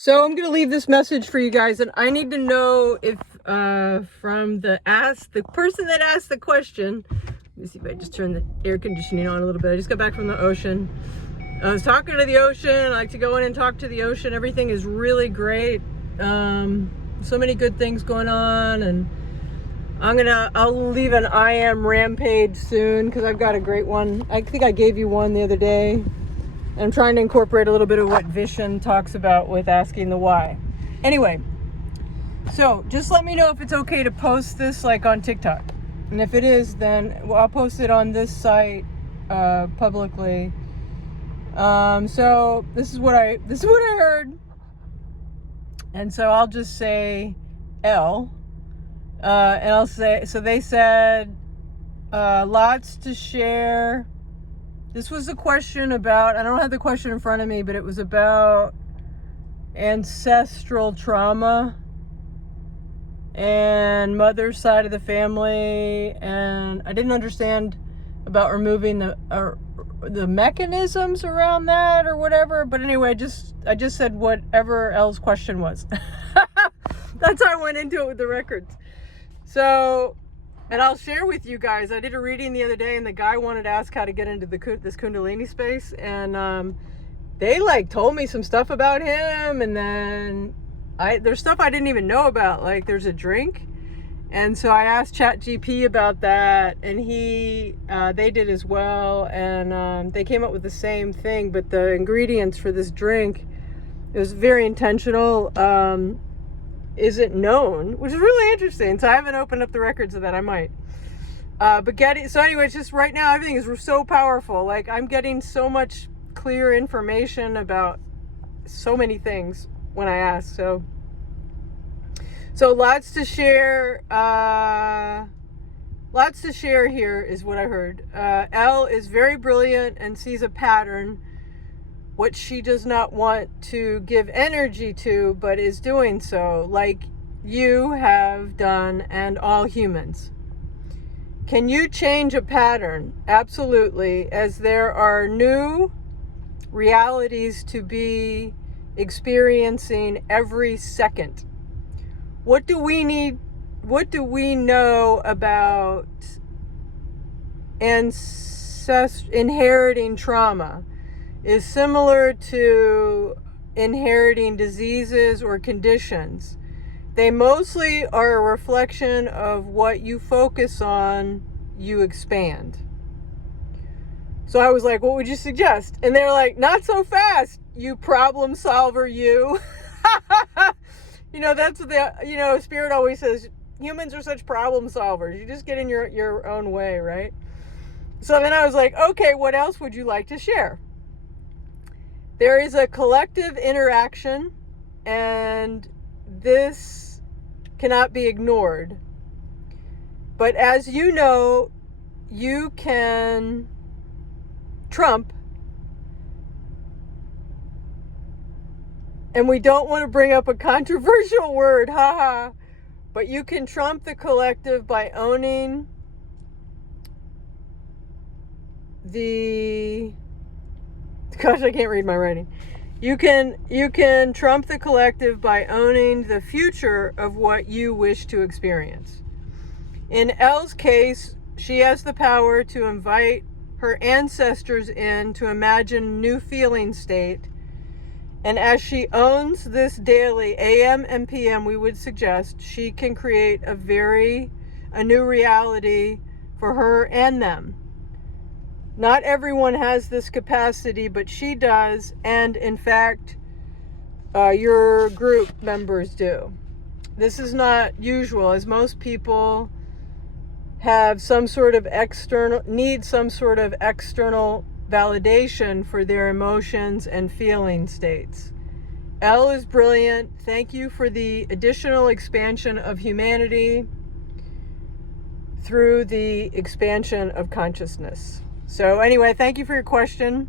So I'm gonna leave this message for you guys, and I need to know if from the person that asked the question. Let me see if I just turn the air conditioning on a little bit. I just got back from the ocean. I was talking to the ocean. I like to go in and talk to the ocean. Everything is really great. So many good things going on, and I'll leave an I am rampage soon because I've got a great one. I think I gave you one the other day. I'm trying to incorporate a little bit of what Vishen talks about with asking the why. Anyway, so just let me know if it's okay to post this like on TikTok. And if it is, then I'll post it on this site publicly. So this is what I heard. And so I'll just say L. And I'll say, so they said lots to share. This was a question about, I don't have the question in front of me, but it was about ancestral trauma and mother's side of the family. And I didn't understand about removing the mechanisms around that or whatever. But anyway, I just said whatever L's question was. That's how I went into it with the records. So, and I'll share with you guys, I did a reading the other day and the guy wanted to ask how to get into this Kundalini space. And they like told me some stuff about him. And then there's stuff I didn't even know about. Like there's a drink. And so I asked ChatGPT about that, and they did as well. And they came up with the same thing, but the ingredients for this drink, it was very intentional. Isn't known, which is really interesting. So I haven't opened up the records of that. I might. So anyway, it's just right now everything is so powerful. Like I'm getting so much clear information about so many things when I ask. So lots to share. Lots to share here is what I heard. L is very brilliant and sees a pattern, what she does not want to give energy to, but is doing so, like you have done and all humans. Can you change a pattern? Absolutely, as there are new realities to be experiencing every second. What do we know about inheriting trauma? Is similar to inheriting diseases or conditions. They mostly are a reflection of what you focus on, you expand. So I was like, what would you suggest? And they're like, not so fast, you problem solver, you. That's what Spirit always says, humans are such problem solvers. You just get in your own way, right? So then I was like, okay, what else would you like to share? There is a collective interaction, and this cannot be ignored. But as you know, you can trump, and we don't want to bring up a controversial word, haha, but you can trump the collective by owning Gosh, I can't read my writing. You can trump the collective by owning the future of what you wish to experience. In Elle's case, she has the power to invite her ancestors in to imagine a new feeling state. And as she owns this daily, AM and PM, we would suggest she can create a new reality for her and them. Not everyone has this capacity, but she does, and in fact, your group members do. This is not usual, as most people have some sort of external validation for their emotions and feeling states. Elle is brilliant. Thank you for the additional expansion of humanity through the expansion of consciousness. So anyway, thank you for your question.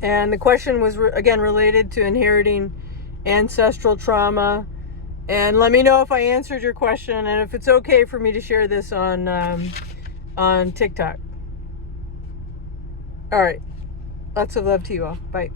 And the question was, again, related to inheriting ancestral trauma. And let me know if I answered your question and if it's okay for me to share this on TikTok. All right. Lots of love to you all. Bye.